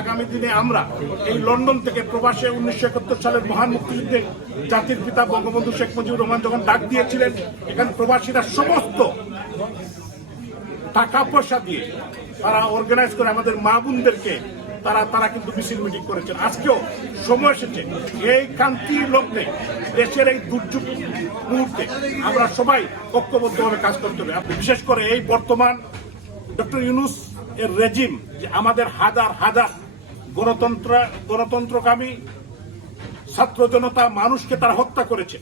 আগামী দিনে আমরা এই লন্ডন থেকে প্রবাসে উনিশশো একাত্তর সালের মহান মুক্তিযুদ্ধে জাতির পিতা বঙ্গবন্ধু শেখ মুজিবুর রহমান যখন ডাক দিয়েছিলেন, এখানে প্রবাসীরা সমস্ত টাকা পয়সা দিয়ে তারা অর্গানাইজ করে আমাদের মা বোনদেরকে, তারা তারা কিন্তু মিছিল মিটিং করেছেন। আজকেও সময় এসেছে। এই কান্তি লগ্নে দেশের এই দুর্যোগ মুহূর্তে আমরা সবাই ঐক্যবদ্ধভাবে কাজ করতে হবে। বিশেষ করে এই বর্তমান ডক্টর ইউনুস এর রেজিম যে আমাদের হাজার হাজার গণতন্ত্র গণতন্ত্রকামী ছাত্র জনতা মানুষকে তারা হত্যা করেছে,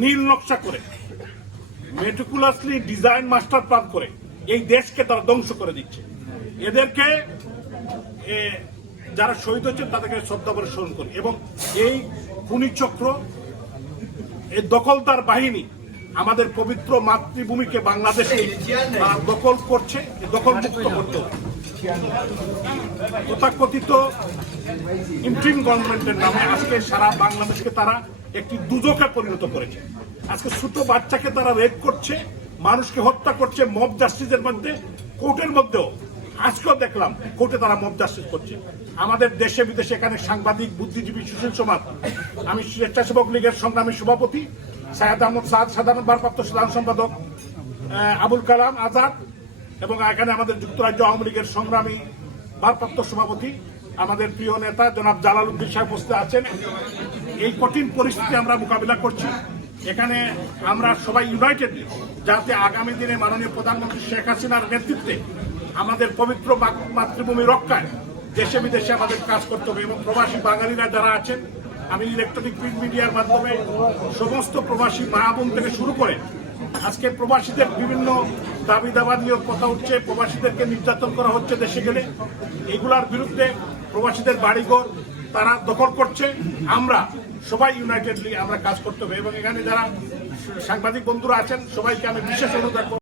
নীল নকশা করে মেটিকুলাসলি ডিজাইন মাস্টার প্ল্যান করে, এই দেশকে তারা ধ্বংস করে দিচ্ছে। এদেরকে যারা শহীদ হচ্ছেন তাদেরকে শ্রদ্ধা করে স্মরণ করি। এবং এই খুনি চক্র এই দখলদার বাহিনী আমাদের পবিত্র মাতৃভূমিকে বাংলাদেশে দখল করছে দখল মুক্ত করতে। তথাকথিত ইন্ট্রিম গভর্নমেন্টের নামে আজকে সারা বাংলাদেশকে তারা একটি দুজকে পরিণত করেছে। আজকে ছোট বাচ্চাকে তারা রেপ করছে, মানুষকে হত্যা করছে মব জাস্টিসের মধ্যে কোর্টের মধ্যেও। আজকেও দেখলাম কোর্টে তারা মব জাস্টিস করছে। আমাদের দেশে বিদেশে এখানে সাংবাদিক, বুদ্ধিজীবী, সুশীল সমাজ, আমি স্বেচ্ছাসেবক লীগের সংগ্রামী সভাপতি সায়াদ আহমদ সাদ সাধারণ ভারপ্রাপ্ত সাধারণ সম্পাদক আবুল কালাম আজাদ এবং এখানে আমাদের যুক্তরাজ্য আওয়ামী লীগের সংগ্রামী ভারপ্রাপ্ত সভাপতি, আমাদের প্রিয় নেতা জনাব জালাল উদ্দিন সাহেব উপস্থিত আছেন। এই কঠিন পরিস্থিতি আমরা মোকাবিলা করছি। এখানে আমরা সবাই ইউনাইটেড যাতে আগামী দিনে মাননীয় প্রধানমন্ত্রী শেখ হাসিনার নেতৃত্বে আমাদের পবিত্র মাতৃভূমি রক্ষায় দেশে বিদেশে আমাদের কাজ করতে হবে এবং প্রবাসী বাঙালিরা যারা আছেন আমি ইলেকট্রনিক প্রিন্ট মিডিয়ার মাধ্যমে সমস্ত প্রবাসী মা বোন থেকে শুরু করে আজকে প্রবাসীদের বিভিন্ন দাবি দাবা নিয়ে কথা উঠছে প্রবাসীদেরকে নির্যাতন করা হচ্ছে দেশে গেলে। এগুলার বিরুদ্ধে প্রবাসীদের বাড়িঘর তারা দখল করছে। আমরা সবাই ইউনাইটেডলি আমরা কাজ করতে হবে এবং এখানে যারা সাংবাদিক বন্ধুরা আছেন, সবাইকে আমি বিশেষ অনুরোধ